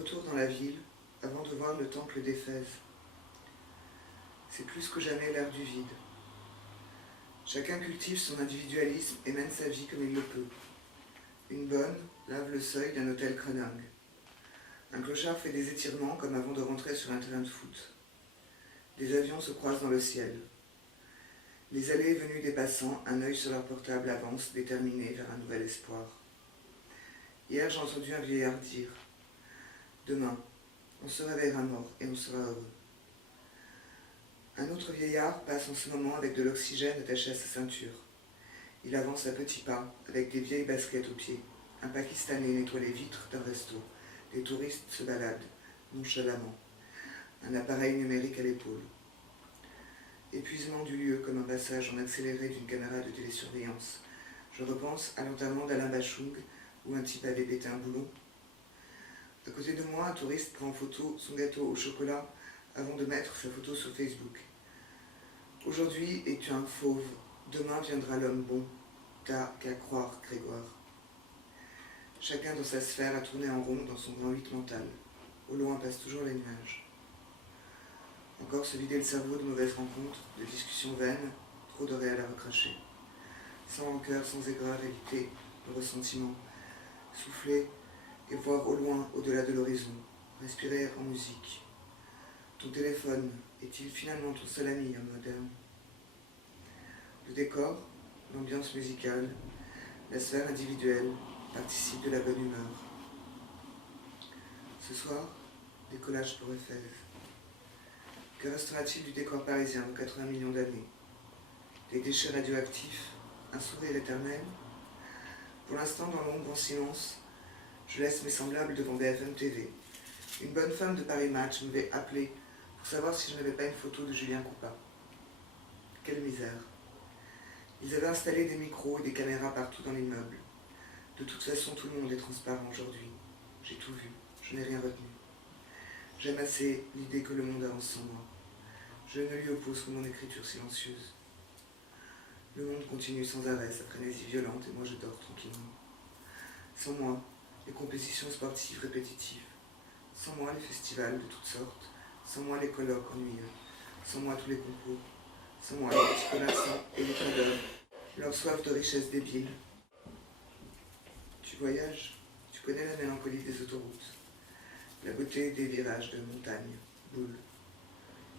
retour dans la ville avant de voir le temple d'Éphèse. C'est plus que jamais l'ère du vide. Chacun cultive son individualisme et mène sa vie comme il le peut. Une bonne lave le seuil d'un hôtel creningue. Un clochard fait des étirements comme avant de rentrer sur un terrain de foot. Des avions se croisent dans le ciel. Les allées et venues des passants, un œil sur leur portable, avancent, déterminés vers un nouvel espoir. Hier, j'ai entendu un vieillard dire « Demain, on se réveillera mort et on sera heureux ». Un autre vieillard passe en ce moment avec de l'oxygène attaché à sa ceinture. Il avance à petits pas, avec des vieilles baskets aux pieds. Un Pakistanais nettoie les vitres d'un resto. Des touristes se baladent, nonchalamment. Un appareil numérique à l'épaule. Épuisement du lieu comme un passage en accéléré d'une caméra de télésurveillance. Je repense à l'enterrement d'Alain Bachung, où un type avait pété un boulon. À côté de moi, un touriste prend en photo son gâteau au chocolat avant de mettre sa photo sur Facebook. Aujourd'hui es-tu un fauve, demain viendra l'homme bon. T'as qu'à croire, Grégoire. Chacun dans sa sphère a tourné en rond dans son grand 8 mental. Au loin passent toujours les nuages. Encore se vider le cerveau de mauvaises rencontres, de discussions vaines, trop de réel à recracher. Sans rancœur, sans aigreur, éviter le ressentiment. Souffler et voir au loin, au-delà de l'horizon. Respirer en musique. Ton téléphone est-il finalement ton seul ami, homme moderne? Le décor, l'ambiance musicale, la sphère individuelle participent de la bonne humeur. Ce soir, décollage pour Éphèse. Que restera-t-il du décor parisien aux 80 millions d'années? Des déchets radioactifs, un sourire éternel? Pour l'instant, dans l'ombre, en silence, je laisse mes semblables devant BFM TV. Une bonne femme de Paris Match m'avait appelé pour savoir si je n'avais pas une photo de Julien Coupa. Quelle misère. Ils avaient installé des micros et des caméras partout dans l'immeuble. De toute façon, tout le monde est transparent aujourd'hui. J'ai tout vu, je n'ai rien retenu. J'aime assez l'idée que le monde avance sans moi. Je ne lui oppose que mon écriture silencieuse. Le monde continue sans arrêt sa frénésie violente et moi je dors tranquillement. Sans moi, les compétitions sportives répétitives. Sans moi, les festivals de toutes sortes. Sans moi, les colloques ennuyeux. Sans moi, tous les concours. Sans moi, les petits commerçants et les traders, leur soif de richesse débile. Tu voyages, tu connais la mélancolie des autoroutes, la beauté des virages de montagne, boules.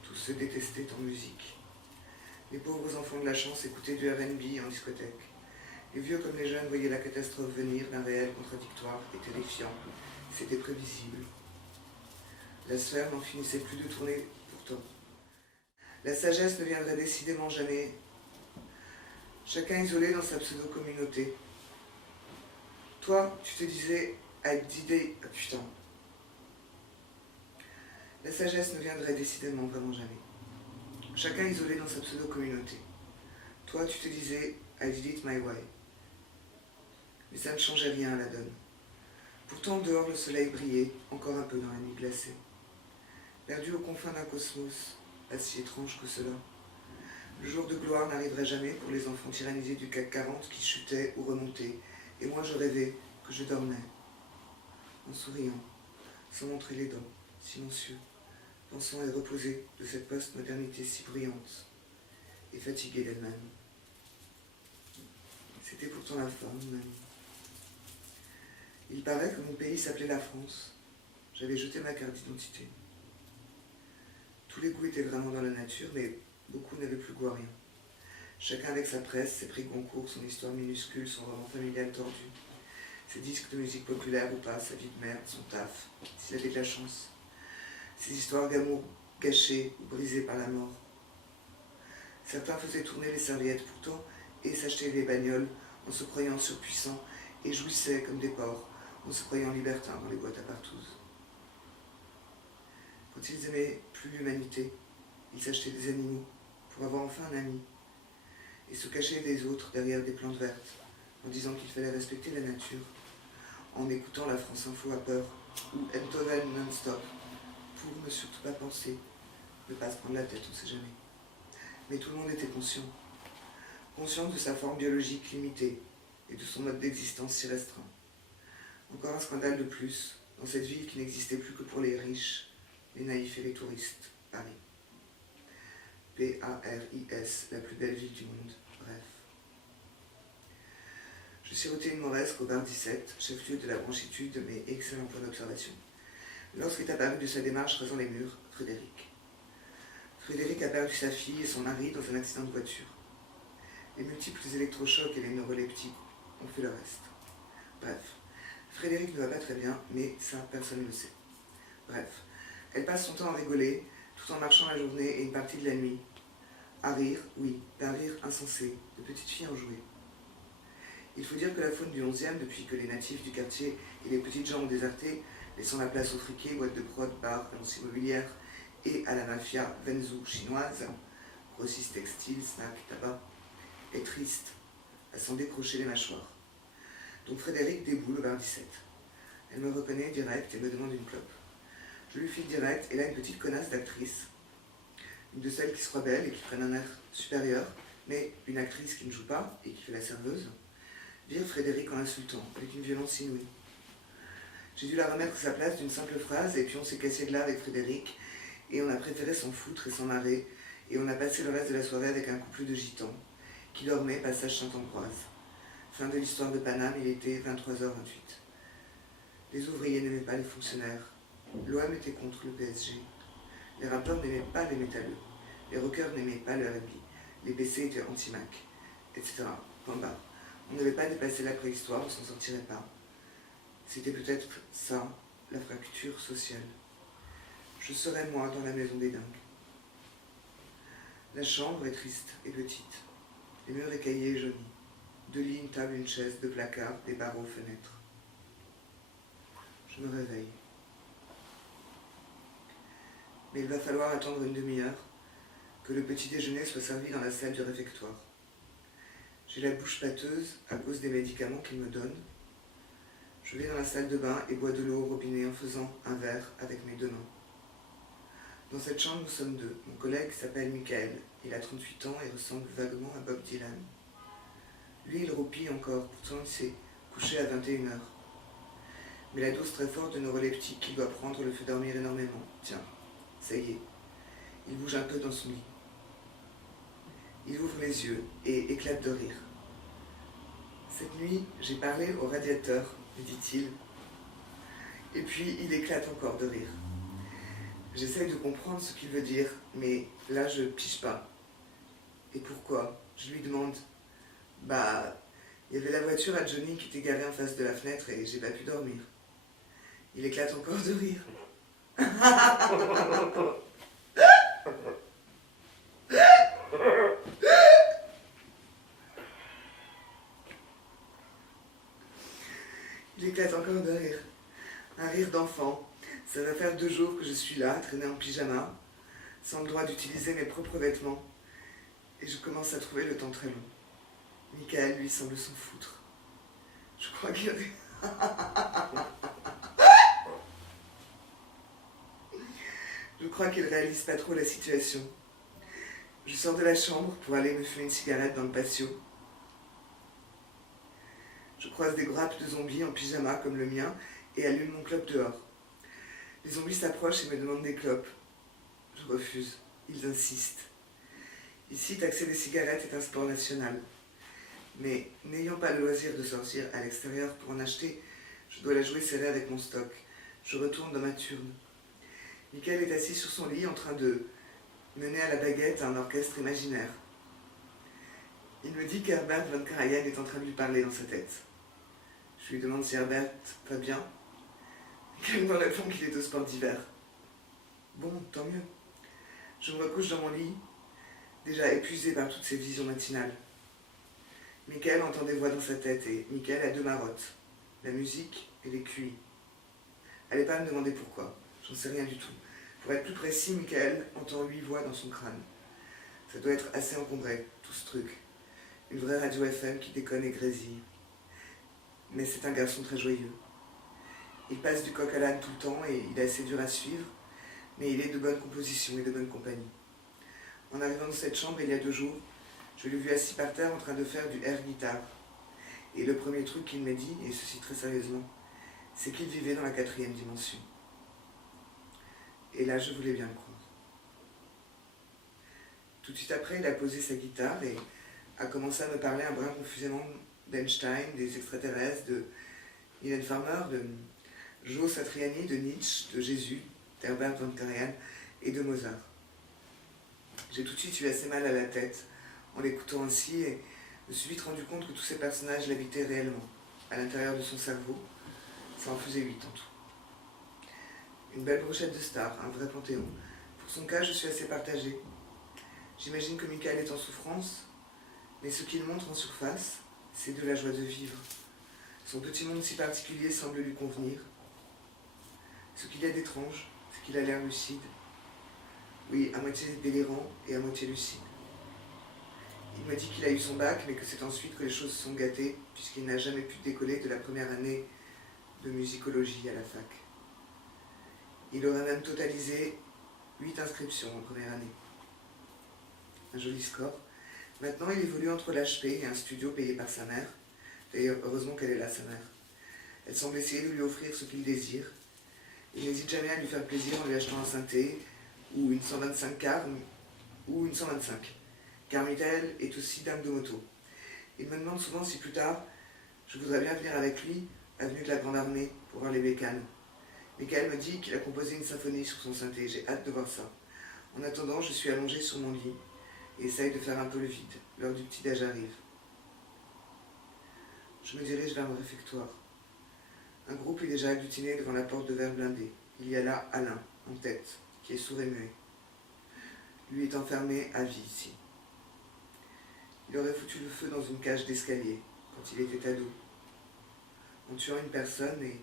Tous se détestaient en musique. Les pauvres enfants de la chance écoutaient du R&B en discothèque. Les vieux comme les jeunes voyaient la catastrophe venir d'un réel contradictoire et terrifiant. C'était prévisible. La sphère n'en finissait plus de tourner pourtant. La sagesse ne viendrait décidément jamais. Chacun isolé dans sa pseudo-communauté. Toi, tu te disais avec d'idées... Ah, putain. La sagesse ne viendrait décidément vraiment jamais. Chacun isolé dans sa pseudo-communauté. Toi, tu te disais I did it my way. Mais ça ne changeait rien à la donne. Pourtant, dehors, le soleil brillait, encore un peu dans la nuit glacée. Perdu aux confins d'un cosmos, pas si étrange que cela. Le jour de gloire n'arriverait jamais pour les enfants tyrannisés du CAC 40 qui chutaient ou remontaient, et moi je rêvais que je dormais, en souriant, sans montrer les dents, silencieux, pensant et reposé de cette post-modernité si bruyante, et fatigué d'elle-même. C'était pourtant la fin, même. Il paraît que mon pays s'appelait la France. J'avais jeté ma carte d'identité. Tous les goûts étaient vraiment dans la nature, mais beaucoup n'avaient plus goût à rien. Chacun avec sa presse, ses prix Goncourt, son histoire minuscule, son roman familial tordu, ses disques de musique populaire ou pas, sa vie de merde, son taf, s'il avait de la chance, ses histoires d'amour gâchées ou brisées par la mort. Certains faisaient tourner les serviettes pourtant et s'achetaient des bagnoles en se croyant surpuissants et jouissaient comme des porcs en se croyant libertins dans les boîtes à partouze. Quand ils aimaient plus l'humanité, ils s'achetaient des animaux pour avoir enfin un ami et se cachaient des autres derrière des plantes vertes en disant qu'il fallait respecter la nature, en écoutant la France Info à peur ou Beethoven non-stop pour ne surtout pas penser, ne pas se prendre la tête, on ne sait jamais. Mais tout le monde était conscient de sa forme biologique limitée et de son mode d'existence si restreint. Encore un scandale de plus dans cette ville qui n'existait plus que pour les riches, les naïfs et les touristes, Paris. P-A-R-I-S, la plus belle ville du monde, bref. Je sirotais une mauresque au bar 17, chef-lieu de la branchitude, mais excellent point d'observation. Lorsqu'est apparu de sa démarche rasant les murs, Frédéric. Frédéric a perdu sa fille et son mari dans un accident de voiture. Les multiples électrochocs et les neuroleptiques ont fait le reste. Bref, Frédéric ne va pas très bien, mais ça, personne ne le sait. Bref, elle passe son temps à rigoler, tout en marchant la journée et une partie de la nuit. À rire, oui, d'un rire insensé, de petites filles enjouées. Il faut dire que la faune du 11e, depuis que les natifs du quartier et les petites gens ont déserté, laissant la place aux friquets, boîtes de prod, bars, annonces immobilières et à la mafia Venzou chinoise, grossistes textiles, snacks, tabac, est triste, à s'en décrocher les mâchoires. Donc Frédéric déboule au bar 17. Elle me reconnaît direct et me demande une clope. Je lui file direct et là une petite connasse d'actrice, une de celles qui se croient belles et qui prennent un air supérieur, mais une actrice qui ne joue pas et qui fait la serveuse, vire Frédéric en l'insultant, avec une violence inouïe. J'ai dû la remettre à sa place d'une simple phrase et puis on s'est cassé de là avec Frédéric et on a préféré s'en foutre et s'en marrer et on a passé le reste de la soirée avec un couple de gitans qui dormait passage Saint-Ambroise. Fin de l'histoire de Paname, il était 23h28. Les ouvriers n'aimaient pas les fonctionnaires. L'OM était contre le PSG. Les rappeurs n'aimaient pas les métalleux. Les rockers n'aimaient pas le R&B. Les PC étaient anti-Mac, etc. Point barre. On n'avait pas dépassé la préhistoire, on s'en sortirait pas. C'était peut-être ça, la fracture sociale. Je serais moi dans la maison des dingues. La chambre est triste et petite. Les murs écaillés et jaunis. 2 lits, une table, une chaise, 2 placards, des barreaux, fenêtres. Je me réveille. Mais il va falloir attendre une demi-heure que le petit déjeuner soit servi dans la salle du réfectoire. J'ai la bouche pâteuse à cause des médicaments qu'il me donne. Je vais dans la salle de bain et bois de l'eau au robinet en faisant un verre avec mes 2 mains. Dans cette chambre, nous sommes 2. Mon collègue s'appelle Michael. Il a 38 ans et ressemble vaguement à Bob Dylan. Lui, il roupille encore, pourtant il s'est couché à 21h. Mais la dose très forte de neuroleptique qu'il doit prendre le fait dormir énormément. Tiens, ça y est, il bouge un peu dans son lit. Il ouvre les yeux et éclate de rire. Cette nuit, j'ai parlé au radiateur, me dit-il. Et puis, il éclate encore de rire. J'essaie de comprendre ce qu'il veut dire, mais là, je pige pas. Et pourquoi? Je lui demande. Bah, il y avait la voiture à Johnny qui était garée en face de la fenêtre et j'ai pas pu dormir. Il éclate encore de rire. Il éclate encore de rire. Un rire d'enfant. Ça va faire 2 jours que je suis là, traînée en pyjama, sans le droit d'utiliser mes propres vêtements. Et je commence à trouver le temps très long. Michael, lui, semble s'en foutre. Je crois qu'il... Je crois qu'il réalise pas trop la situation. Je sors de la chambre pour aller me fumer une cigarette dans le patio. Je croise des grappes de zombies en pyjama comme le mien et allume mon clope dehors. Les zombies s'approchent et me demandent des clopes. Je refuse. Ils insistent. Ici, taxer les cigarettes est un sport national. Mais n'ayant pas le loisir de sortir à l'extérieur pour en acheter, je dois la jouer serrée avec mon stock. Je retourne dans ma turne. Michael est assis sur son lit en train de mener à la baguette un orchestre imaginaire. Il me dit qu'Herbert von Karajan est en train de lui parler dans sa tête. Je lui demande si Herbert va bien. Michael me répond qu'il est au sport d'hiver. Bon, tant mieux. Je me recouche dans mon lit, déjà épuisé par toutes ces visions matinales. Michael entend des voix dans sa tête et Michael a 2 marottes, la musique et les QI. Allez pas me demander pourquoi, j'en sais rien du tout. Pour être plus précis, Michael entend 8 voix dans son crâne. Ça doit être assez encombré, tout ce truc. Une vraie radio FM qui déconne et grésille. Mais c'est un garçon très joyeux. Il passe du coq à l'âne tout le temps et il est assez dur à suivre, mais il est de bonne composition et de bonne compagnie. En arrivant dans cette chambre il y a 2 jours, je l'ai vu assis par terre en train de faire du air guitare. Et le premier truc qu'il m'a dit, et ceci très sérieusement, c'est qu'il vivait dans la 4e dimension. Et là, je voulais bien le croire. Tout de suite après, il a posé sa guitare et a commencé à me parler un brin confusément d'Einstein, des extraterrestres, de Mylène Farmer, de Joe Satriani, de Nietzsche, de Jésus, d'Herbert von Karajan et de Mozart. J'ai tout de suite eu assez mal à la tête en l'écoutant ainsi et me suis vite rendu compte que tous ces personnages l'habitaient réellement, à l'intérieur de son cerveau. Ça en faisait 8 en tout. Une belle brochette de stars, un vrai panthéon. Pour son cas, je suis assez partagée. J'imagine que Michael est en souffrance, mais ce qu'il montre en surface, c'est de la joie de vivre. Son petit monde si particulier semble lui convenir. Ce qu'il y a d'étrange, c'est qu'il a l'air lucide. Oui, à moitié délirant et à moitié lucide. Il m'a dit qu'il a eu son bac, mais que c'est ensuite que les choses se sont gâtées, puisqu'il n'a jamais pu décoller de la première année de musicologie à la fac. Il aurait même totalisé 8 inscriptions en première année. Un joli score. Maintenant, il évolue entre l'HP et un studio payé par sa mère. D'ailleurs, heureusement qu'elle est là, sa mère. Elle semble essayer de lui offrir ce qu'il désire. Il n'hésite jamais à lui faire plaisir en lui achetant un synthé, ou une 125 car, ou une 125. Car Michael est aussi dame de moto. Il me demande souvent si plus tard, je voudrais bien venir avec lui, avenue de la Grande Armée, pour voir les bécanes. Michael me dit qu'il a composé une symphonie sur son synthé. J'ai hâte de voir ça. En attendant, je suis allongée sur mon lit et essaye de faire un peu le vide. L'heure du petit-déj arrive. Je me dirige vers mon réfectoire. Un groupe est déjà agglutiné devant la porte de verre blindé. Il y a là Alain, en tête, qui est sourd et muet. Lui est enfermé à vie ici. Il aurait foutu le feu dans une cage d'escalier quand il était ado, en tuant une personne, et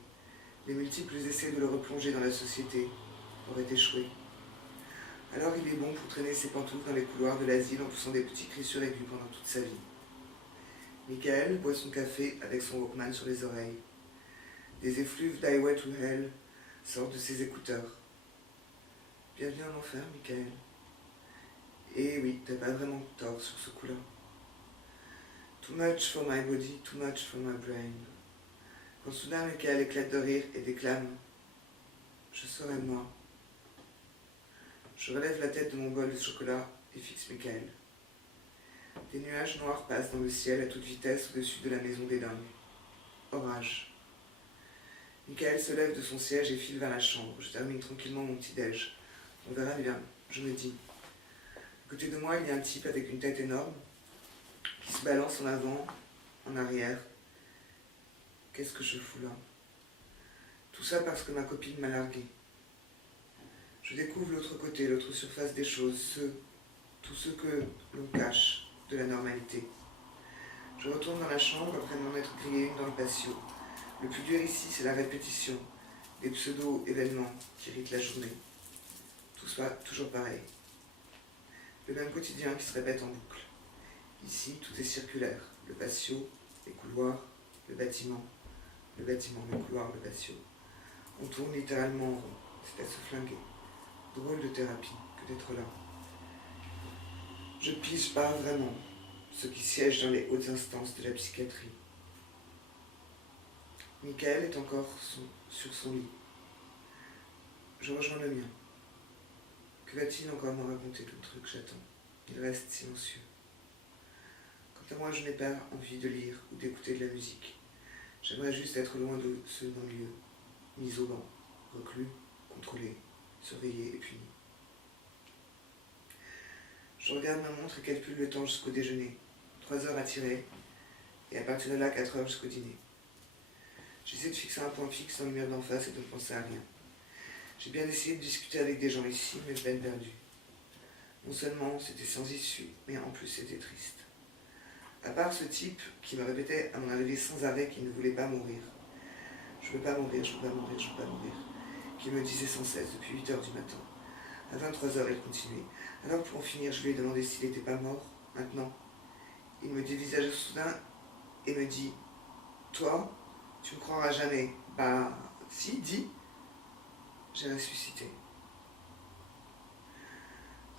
les multiples essais de le replonger dans la société auraient échoué. Alors il est bon pour traîner ses pantoufles dans les couloirs de l'asile en poussant des petits cris suraigus pendant toute sa vie. Michael boit son café avec son Walkman sur les oreilles. Des effluves d'Highway to Hell sortent de ses écouteurs. Bienvenue en enfer, Michael. Et oui, t'as pas vraiment tort sur ce coup-là. Too much for my body, too much for my brain. Quand soudain Michael éclate de rire et déclame « Je serai moi ». Je relève la tête de mon bol de chocolat et fixe Michael. Des nuages noirs passent dans le ciel à toute vitesse au-dessus de la maison des dingues. Orage. Michael se lève de son siège et file vers la chambre. Je termine tranquillement mon petit-déj. On verra bien, je me dis. À côté de moi, il y a un type avec une tête énorme qui se balance en avant, en arrière. Qu'est-ce que je fous là? Tout ça parce que ma copine m'a largué. Je découvre l'autre côté, l'autre surface des choses, tout ce que l'on cache de la normalité. Je retourne dans la chambre après m'en être grillé une dans le patio. Le plus dur ici, c'est la répétition, des pseudo-événements qui rythment la journée. Tout soit toujours pareil. Le même quotidien qui se répète en boucle. Ici, tout est circulaire. Le patio, les couloirs, le bâtiment, le couloir, le patio. On tourne littéralement en rond. C'est à se flinguer. Drôle de thérapie que d'être là. Je pige pas vraiment ce qui siège dans les hautes instances de la psychiatrie. Michael est encore sur son lit. Je rejoins le mien. Que va-t-il encore me raconter tout le truc? J'attends. Il reste silencieux. Quant à moi, je n'ai pas envie de lire ou d'écouter de la musique. J'aimerais juste être loin de ce non-lieu, mis au banc, reclus, contrôlé, surveillé et puni. Je regarde ma montre et calcule le temps jusqu'au déjeuner. 3 heures à tirer, et à partir de là, 4 heures jusqu'au dîner. J'essaie de fixer un point fixe dans le mur d'en face et de ne penser à rien. J'ai bien essayé de discuter avec des gens ici, mais peine perdue. Non seulement c'était sans issue, mais en plus c'était triste. À part ce type qui me répétait à mon arrivée sans arrêt qu'il ne voulait pas mourir. Je veux pas mourir, je veux pas mourir, je veux pas mourir. Qui me disait sans cesse depuis 8 heures du matin. À 23 heures, il continuait. Alors pour en finir, je lui ai demandé s'il n'était pas mort, maintenant. Il me dévisagea soudain et me dit « Toi, tu me croiras jamais. » Bah, si, dis. J'ai ressuscité.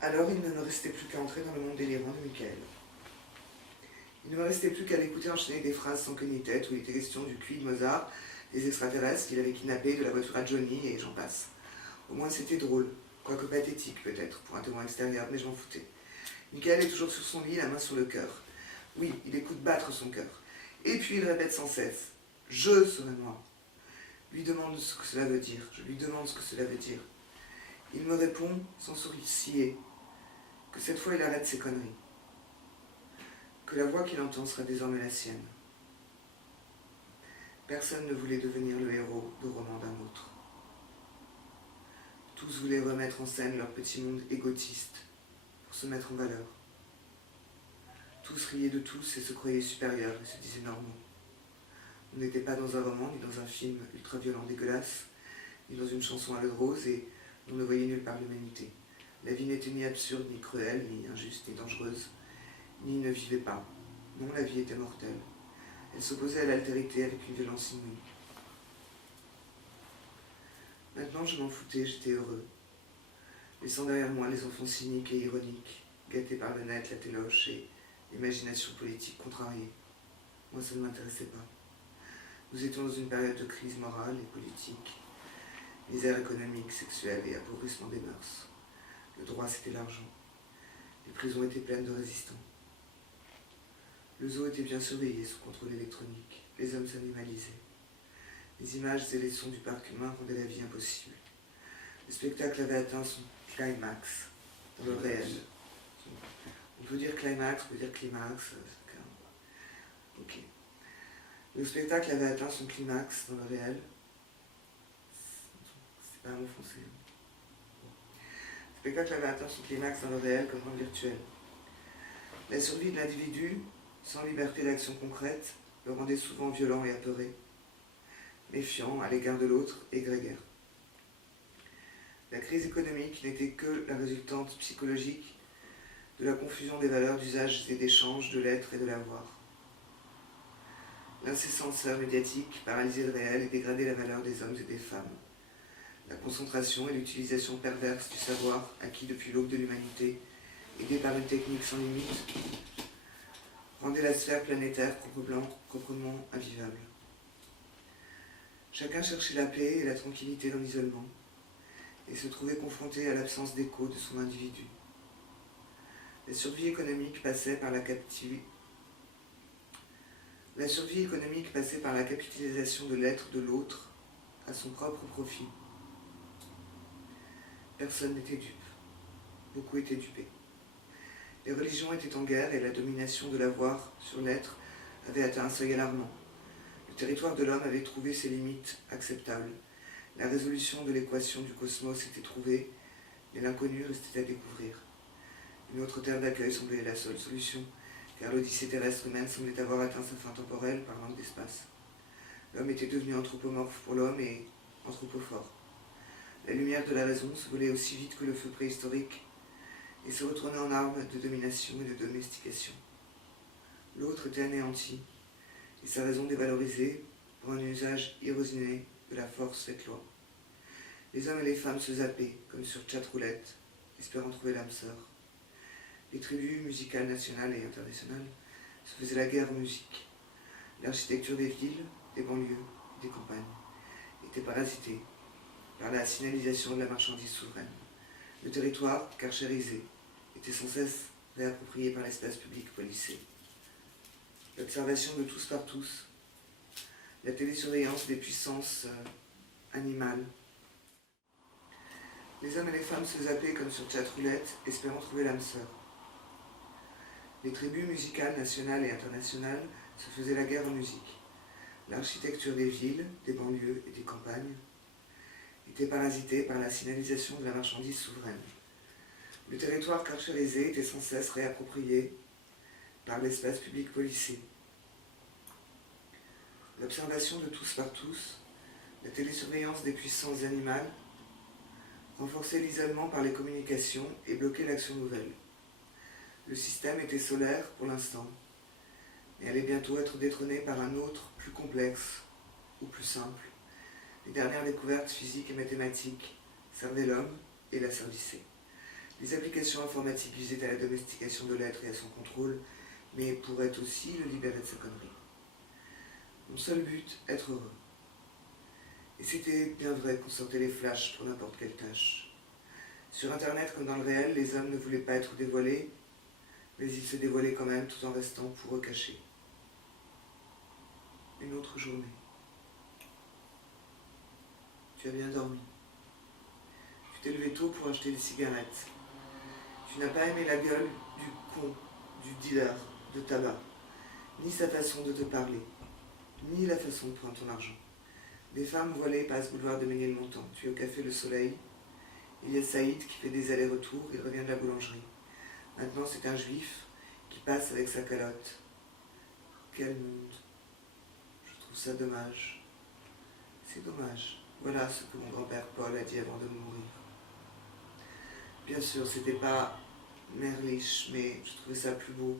Alors il ne me restait plus qu'à entrer dans le monde délirant de Michael. Il ne me restait plus qu'à l'écouter enchaîner des phrases sans queue ni tête où il était question du QI de Mozart, les extraterrestres qu'il avait kidnappés, de la voiture à Johnny, et j'en passe. Au moins c'était drôle, quoique pathétique peut-être, pour un témoin extérieur, mais je m'en foutais. Michael est toujours sur son lit, la main sur le cœur. Oui, il écoute battre son cœur. Et puis il répète sans cesse « Je serai moi ». Lui demande ce que cela veut dire. Je lui demande ce que cela veut dire. Il me répond, sans sourciller, que cette fois il arrête ses conneries. Que la voix qu'il entend sera désormais la sienne. Personne ne voulait devenir le héros de roman d'un autre. Tous voulaient remettre en scène leur petit monde égotiste pour se mettre en valeur. Tous riaient de tous et se croyaient supérieurs et se disaient normaux. On n'était pas dans un roman, ni dans un film ultra-violent dégueulasse, ni dans une chanson à l'eau de rose, et on ne voyait nulle part l'humanité. La vie n'était ni absurde, ni cruelle, ni injuste, ni dangereuse, ni ne vivait pas. Non, la vie était mortelle. Elle s'opposait à l'altérité avec une violence inouïe. Maintenant, je m'en foutais, j'étais heureux. Laissant derrière moi les enfants cyniques et ironiques, gâtés par le net, la téloche et l'imagination politique contrariée. Moi, ça ne m'intéressait pas. Nous étions dans une période de crise morale et politique, misère économique, sexuelle et appauvrissement des mœurs. Le droit, c'était l'argent. Les prisons étaient pleines de résistants. Le zoo était bien surveillé sous contrôle électronique. Les hommes s'animalisaient. Les images et les sons du parc humain rendaient la vie impossible. Le spectacle avait atteint son climax dans le réel. On peut dire climax, on peut dire climax. Ok. Le spectacle avait atteint son climax dans le réel. C'est pas un mot français. Le spectacle avait atteint son climax dans le réel comme dans le virtuel. La survie de l'individu, sans liberté d'action concrète, le rendait souvent violent et apeuré, méfiant à l'égard de l'autre et grégaire. La crise économique n'était que la résultante psychologique de la confusion des valeurs d'usage et d'échange de l'être et de l'avoir. L'incessante sphère médiatique paralysait le réel et dégradait la valeur des hommes et des femmes. La concentration et l'utilisation perverse du savoir acquis depuis l'aube de l'humanité, aidé par une technique sans limite, rendait la sphère planétaire proprement invivable. Chacun cherchait la paix et la tranquillité dans l'isolement, et se trouvait confronté à l'absence d'écho de son individu. La survie économique passait par la capitalisation de l'être de l'autre à son propre profit. Personne n'était dupe. Beaucoup étaient dupés. Les religions étaient en guerre et la domination de l'avoir sur l'être avait atteint un seuil alarmant. Le territoire de l'homme avait trouvé ses limites acceptables. La résolution de l'équation du cosmos était trouvée, mais l'inconnu restait à découvrir. Une autre terre d'accueil semblait la seule solution, car l'odyssée terrestre humaine semblait avoir atteint sa fin temporelle par manque d'espace. L'homme était devenu anthropomorphe pour l'homme et anthropophore. La lumière de la raison se volait aussi vite que le feu préhistorique et se retournait en arme de domination et de domestication. L'autre était anéanti et sa raison dévalorisée pour un usage irrosiné de la force faite loi. Les hommes et les femmes se zappaient, comme sur chatroulette, espérant trouver l'âme sœur. Les tribus musicales nationales et internationales se faisaient la guerre en musique. L'architecture des villes, des banlieues, des campagnes était parasitée par la signalisation de la marchandise souveraine. Le territoire, carchérisé, était sans cesse réapproprié par l'espace public policé. L'observation de tous par tous, la télésurveillance des puissances animales. Les hommes et les femmes se zappaient comme sur chatroulette, espérant trouver l'âme sœur. Les tribus musicales nationales et internationales se faisaient la guerre en musique. L'architecture des villes, des banlieues et des campagnes était parasitée par la signalisation de la marchandise souveraine. Le territoire carchérisé était sans cesse réapproprié par l'espace public policé. L'observation de tous par tous, la télésurveillance des puissances animales, renforçait l'isolement par les communications et bloquait l'action nouvelle. Le système était solaire pour l'instant, mais allait bientôt être détrôné par un autre plus complexe ou plus simple. Les dernières découvertes physiques et mathématiques servaient l'homme et l'asservissaient. Les applications informatiques visaient à la domestication de l'être et à son contrôle, mais pourraient aussi le libérer de sa connerie. Mon seul but, être heureux. Et c'était bien vrai qu'on sortait les flashs pour n'importe quelle tâche. Sur Internet comme dans le réel, les hommes ne voulaient pas être dévoilés, mais ils se dévoilaient quand même tout en restant pour eux cachés. Une autre journée. Tu as bien dormi. Tu t'es levé tôt pour acheter des cigarettes. Tu n'as pas aimé la gueule du con, du dealer de tabac, ni sa façon de te parler, ni la façon de prendre ton argent. Des femmes voilées passent boulevard de Ménilmontant. Tu es au café Le Soleil. Il y a Saïd qui fait des allers-retours. Il revient de la boulangerie. Maintenant, c'est un juif qui passe avec sa calotte. Quel monde. Je trouve ça dommage. C'est dommage. Voilà ce que mon grand-père Paul a dit avant de mourir. Bien sûr, c'était pas Merlich, mais je trouvais ça plus beau.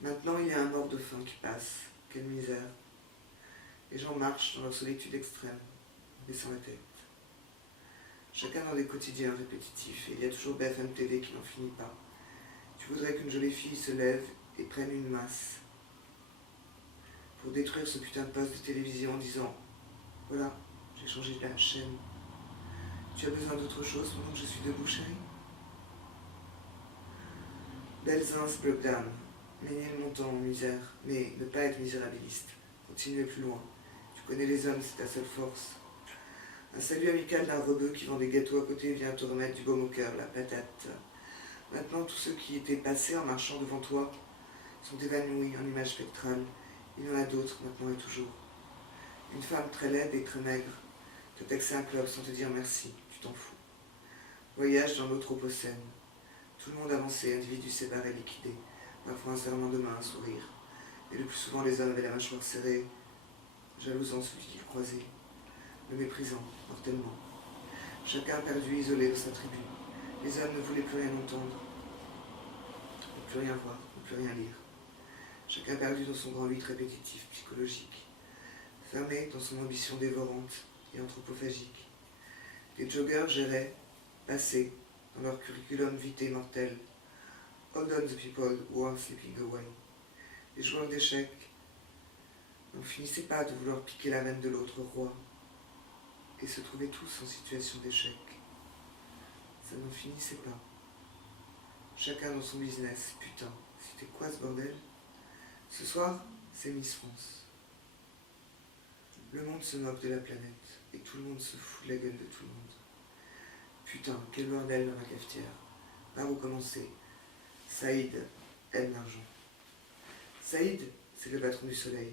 Maintenant, il y a un mort de faim qui passe. Quelle misère. Les gens marchent dans leur solitude extrême, en baissant la tête. Chacun dans des quotidiens répétitifs, et il y a toujours BFM TV qui n'en finit pas. Tu voudrais qu'une jolie fille se lève et prenne une masse pour détruire ce putain de poste de télévision en disant « Voilà, j'ai changé de la chaîne. Tu as besoin d'autre chose pendant que je suis debout, chérie ?» Belzins breakdown, Ménilmontant en misère, mais ne pas être misérabiliste. Continuez plus loin. Tu connais les hommes, c'est ta seule force. Un salut amical d'un rebeu qui vend des gâteaux à côté vient te remettre du baume au cœur, la patate. Maintenant, tous ceux qui étaient passés en marchant devant toi sont évanouis en images spectrales. Il y en a d'autres, maintenant et toujours. Une femme très laide et très maigre te taxer un club sans te dire merci, tu t'en fous. Voyage dans l'Anthropocène. Tout le monde avançait, individus séparés, liquidés. Parfois un serrement de main, un sourire. Et le plus souvent, les hommes avaient la mâchoire serrée, jalousant celui qu'ils croisaient, le méprisant, mortellement. Chacun perdu, isolé dans sa tribu. Les hommes ne voulaient plus rien entendre, ne plus rien voir, ne plus rien lire. Chacun perdu dans son grand lutte répétitif, psychologique, fermé dans son ambition dévorante et anthropophagique. Les joggers géraient, passaient, dans leur curriculum vitae mortel, Hold on the people who are sleeping away. Les joueurs d'échecs n'en finissaient pas de vouloir piquer la reine de l'autre roi et se trouvaient tous en situation d'échec. Ça n'en finissait pas. Chacun dans son business. Putain, c'était quoi ce bordel? Ce soir, c'est Miss France. Le monde se moque de la planète et tout le monde se fout de la gueule de tout le monde. Putain, quel bordel dans la cafetière. Par où commencer? Saïd aime l'argent. Saïd, c'est le patron du Soleil.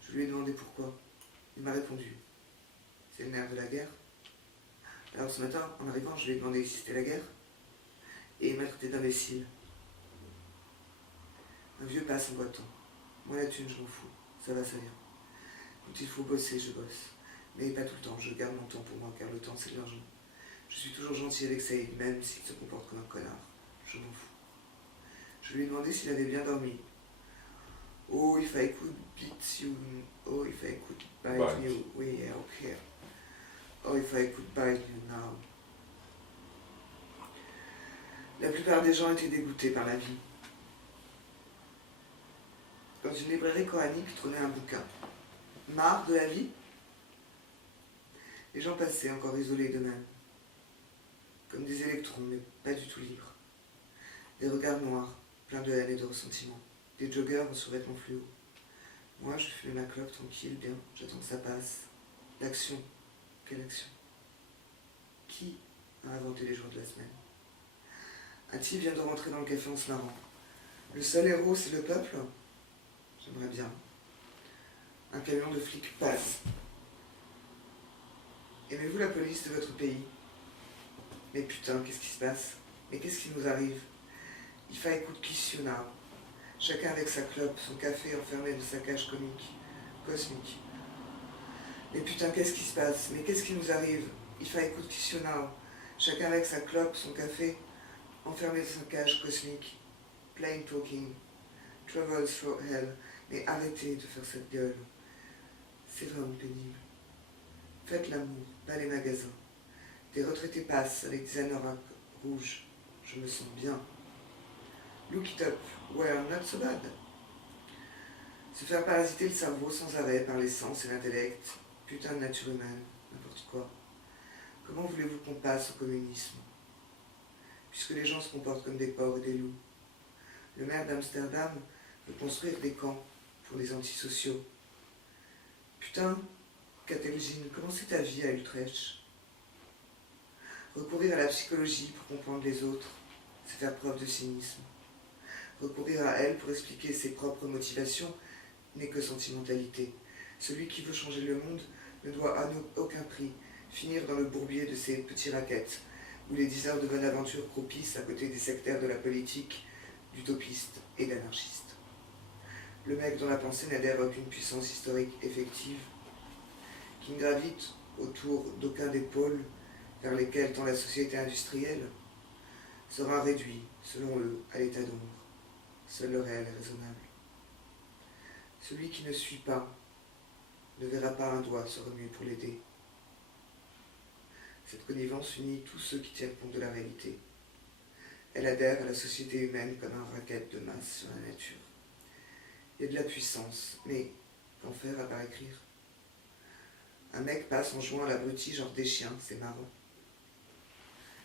Je lui ai demandé pourquoi. Il m'a répondu. C'est le nerf de la guerre. Alors ce matin, en arrivant, je lui ai demandé si c'était la guerre. Et il m'a traité d'imbécile. Un vieux passe en boitant. Moi la thune, je m'en fous. Ça va, ça vient. Quand il faut bosser, je bosse. Mais pas tout le temps, je garde mon temps pour moi, car le temps c'est de l'argent. Je suis toujours gentil avec Saïd, même s'il se comporte comme un connard. Je m'en fous. Je lui ai demandé s'il avait bien dormi. Oh, if I could beat you. Oh, if I could bite you. Oui, yeah, ok. Oh, if I could bite you now. La plupart des gens étaient dégoûtés par la vie. Dans une librairie coranique trônait un bouquin. Marre de la vie? Les gens passaient encore isolés d'eux-mêmes. Comme des électrons, mais pas du tout libres. Des regards noirs, pleins de haine et de ressentiment. Des joggers en survêtements fluo. Moi, je fumais ma clope tranquille, bien, j'attends que ça passe. L'action. Quelle action? Qui a inventé les jours de la semaine? Un type vient de rentrer dans le café en se marrant. Le seul héros, c'est le peuple? J'aimerais bien. Un camion de flics passe. Aimez-vous la police de votre pays? Mais putain, qu'est-ce qui se passe? Mais qu'est-ce qui nous arrive? Il faut écouter Kissiona. Chacun avec sa clope, son café enfermé de sa cage cosmique. Mais putain, qu'est-ce qui se passe? Mais qu'est-ce qui nous arrive? Il faut écouter Kissiona. Chacun avec sa clope, son café enfermé de sa cage cosmique. Plain talking. Travel through hell. Mais arrêtez de faire cette gueule. C'est vraiment pénible. Faites l'amour, pas les magasins. Des retraités passent avec des anoraks rouges. Je me sens bien. Look it up, we're not so bad. Se faire parasiter le cerveau sans arrêt par les sens et l'intellect, putain de nature humaine, n'importe quoi. Comment voulez-vous qu'on passe au communisme? Puisque les gens se comportent comme des porcs et des loups. Le maire d'Amsterdam veut construire des camps pour les antisociaux. Putain, Catelgine, comment c'est ta vie à Utrecht? Recourir à la psychologie pour comprendre les autres, c'est faire preuve de cynisme. Recourir à elle pour expliquer ses propres motivations n'est que sentimentalité. Celui qui veut changer le monde ne doit à aucun prix finir dans le bourbier de ses petits raquettes, où les 10 heures de bonne aventure croupissent à côté des sectaires de la politique, d'utopistes et d'anarchistes. Le mec dont la pensée n'adhère à aucune puissance historique effective, qui ne gravite autour d'aucun des pôles vers lesquels tend la société industrielle, sera réduit, selon eux, à l'état d'ombre. Seul le réel est raisonnable. Celui qui ne suit pas ne verra pas un doigt se remuer pour l'aider. Cette connivence unit tous ceux qui tiennent compte de la réalité. Elle adhère à la société humaine comme un racket de masse sur la nature. Il y a de la puissance, mais qu'en faire à part écrire? Un mec passe en jouant à l'abruti genre des chiens, c'est marrant.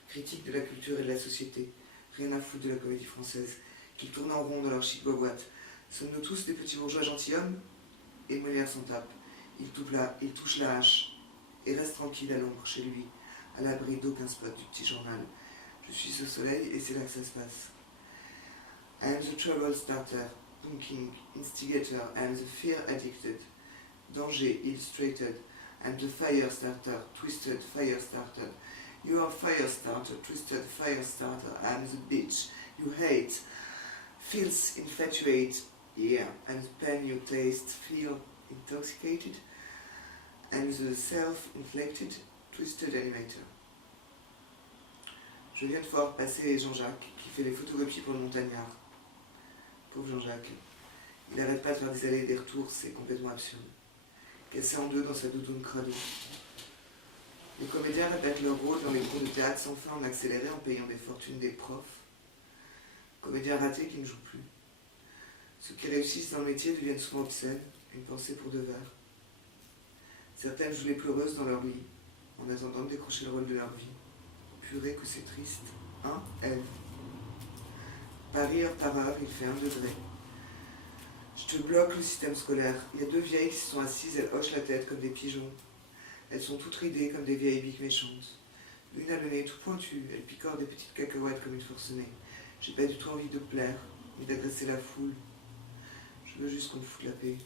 Critique de la culture et de la société, rien à foutre de la comédie française, qu'ils tournent en rond dans leur chic boîte. Sommes-nous tous des petits bourgeois gentilshommes? Et Molière s'en tape. Il touche la hache et reste tranquille à l'ombre chez lui, à l'abri d'aucun spot du petit journal. Je suis au soleil et c'est là que ça se passe. I am the trouble starter, punking, instigator, I am the fear addicted, danger illustrated, I am the fire starter, twisted fire starter. You are fire starter, twisted fire starter, I am the bitch you hate, feels infatuate, yeah, and the pain you taste, feel intoxicated, and the self-inflicted, twisted animator. Je viens de voir passer Jean-Jacques, qui fait les photocopies pour le montagnard. Pauvre Jean-Jacques. Il n'arrête pas de faire des allers et des retours, c'est complètement absurde. Cassé en deux dans sa doudoune crado. Les comédiens répètent leur rôle dans les cours de théâtre sans fin en accéléré en payant des fortunes des profs. Comédiens ratés qui ne jouent plus. Ceux qui réussissent dans le métier deviennent souvent obscènes, une pensée pour deux vers. Certaines jouent les pleureuses dans leur lit, en attendant de décrocher le rôle de leur vie. Purée que c'est triste, hein, Ève? Paris, heure par heure, il fait 1 degré. Je te bloque le système scolaire. Il y a 2 vieilles qui se sont assises, elles hochent la tête comme des pigeons. Elles sont toutes ridées comme des vieilles biques méchantes. L'une a le nez tout pointu, elle picore des petites cacahuètes comme une forcenée. J'ai pas du tout envie de plaire, ni d'agresser la foule. Je veux juste qu'on me foute la paix.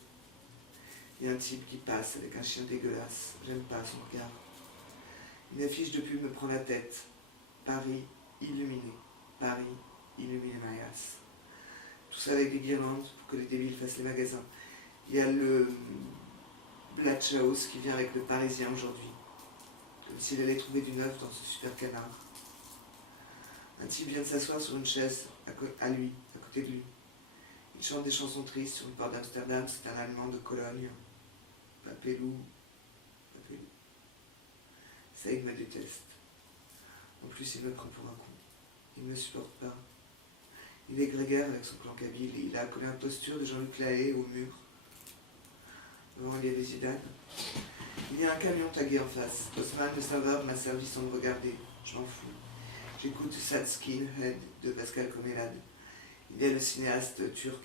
Il y a un type qui passe avec un chien dégueulasse. J'aime pas son regard. Une affiche de pub me prend la tête. Paris illuminé. Paris illuminé my ass. Tout ça avec des guirlandes pour que les débiles fassent les magasins. Il y a le Blatch House qui vient avec le Parisien aujourd'hui. Comme s'il allait trouver du neuf dans ce super canard. Un type vient de s'asseoir sur une chaise à côté de lui. Il chante des chansons tristes sur le port d'Amsterdam, c'est un Allemand de Cologne. Papelou, Papelou. Ça, il me déteste. En plus, il me prend pour un con. Il ne me supporte pas. Il est grégaire avec son clan kabyle et il a accolé un posture de Jean-Luc Lahaye au mur. Devant, il y a des Zidane. Il y a un camion tagué en face. Osman de Savard m'a servi sans me regarder. Je m'en fous. J'écoute Sad Skinhead de Pascal Comelade. Il y a le cinéaste turc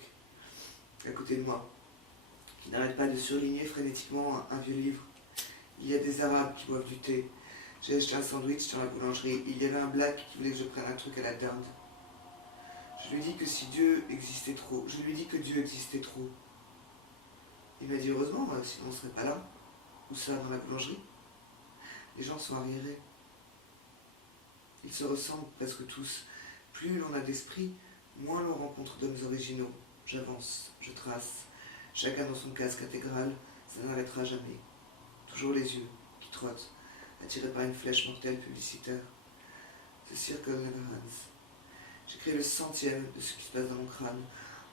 à côté de moi, qui n'arrête pas de surligner frénétiquement un vieux livre. Il y a des Arabes qui boivent du thé. J'ai acheté un sandwich dans la boulangerie. Il y avait un black qui voulait que je prenne un truc à la dinde. Je lui dis que si Dieu existait trop, je lui dis que Dieu existait trop. Il m'a dit heureusement, sinon on ne serait pas là. Ou ça, dans la boulangerie. Les gens sont arriérés. Ils se ressemblent presque tous. Plus l'on a d'esprit, moins l'on rencontre d'hommes originaux. J'avance, je trace. Chacun dans son casque intégral, ça n'arrêtera jamais. Toujours les yeux qui trottent, attirés par une flèche mortelle publicitaire. The Circle Never Ends. J'écris le 100e de ce qui se passe dans mon crâne.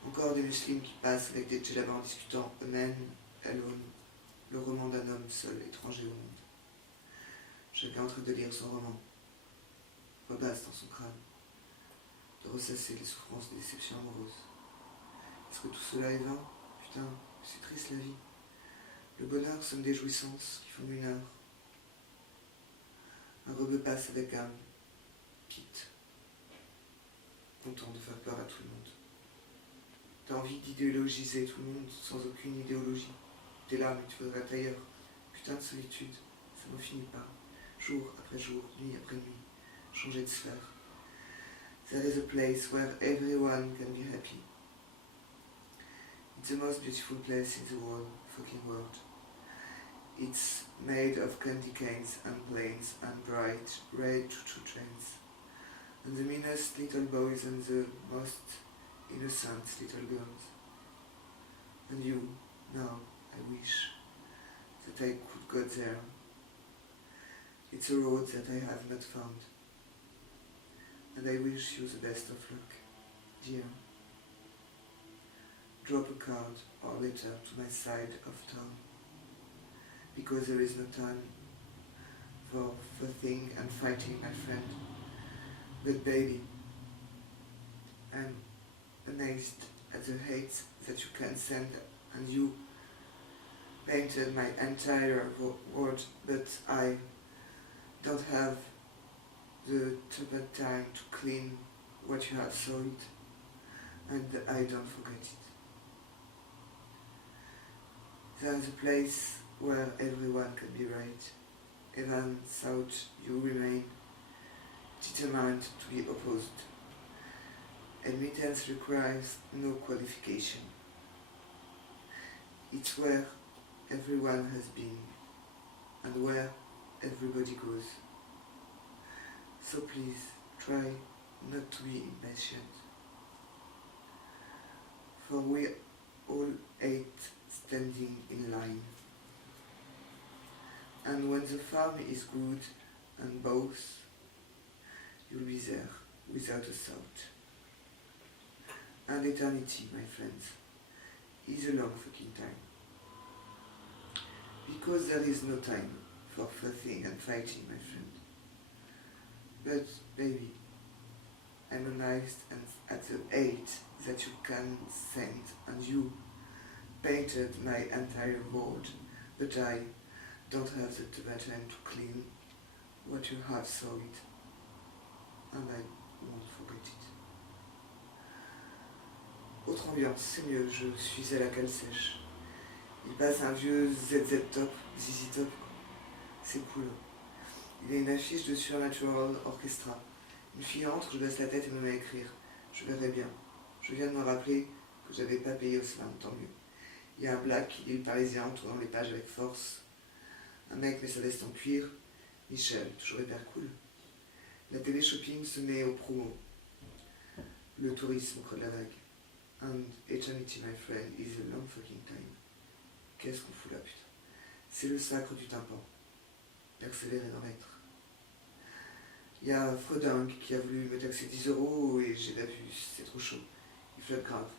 Encore des musulmans qui passent avec des djellabas en discutant. A Man Alone. Le roman d'un homme seul, étranger au monde. Chacun en train de lire son roman. Rebasse dans son crâne. De ressasser les souffrances des déceptions amoureuses. Est-ce que tout cela est vain? Putain, C'est triste la vie. Le bonheur sonne des jouissances qui font une heure. Un rebeu passe avec gamme, quitte, content de faire peur à tout le monde. T'as envie d'idéologiser tout le monde sans aucune idéologie. T'es là, mais tu voudrais ailleurs. Putain de solitude, ça n'en finit pas. Jour après jour, nuit après nuit, changer de sphère. There is a place where everyone can be happy. It's the most beautiful place in the whole fucking world. It's made of candy canes and planes and bright red choo-choo trains. And the meanest little boys and the most innocent little girls. And you, now, I wish that I could go there. It's a road that I have not found. And I wish you the best of luck, dear. Drop a card or letter to my side of town, because there is no time for fussing and fighting, my friend. But baby, I'm amazed at the hate that you can send, and you painted my entire world, but I don't have the time to clean what you have soiled, and I don't forget it. There's a place where everyone can be right, even thought you remain determined to be opposed. Admittance requires no qualification. It's where everyone has been, and where everybody goes. So please, try not to be impatient. For we all hate standing in line. And when the farm is good and both, you'll be there without a thought. And eternity, my friends, is a long fucking time. Because there is no time for fussing and fighting, my friend. But, baby, I'm amazed at the hate that you can send, and you painted my entire world, but I don't have the time to clean what you have soiled, and I won't forget it. Autre ambiance, c'est mieux, je suis à la cale sèche. Il passe un vieux ZZ Top, ZZ Top, quoi. C'est cool. Il y a une affiche de Supernatural Orchestra. Une fille entre, je baisse la tête et me mets à écrire. Je verrai bien. Je viens de me rappeler que j'avais pas payé au slam, tant mieux. Il y a un black qui lit le Parisien en tournant les pages avec force. Un mec met sa veste en cuir. Michel, toujours hyper cool. La télé shopping se met au promo. Le tourisme au creux de la vague. And eternity, my friend, is a long fucking time. Qu'est-ce qu'on fout là, putain? C'est le sacre du tympan. D'accélérer d'en être. Il y a Fredingue qui a voulu me taxer 10 € et j'ai la puce, c'est trop chaud. Il flotte grave.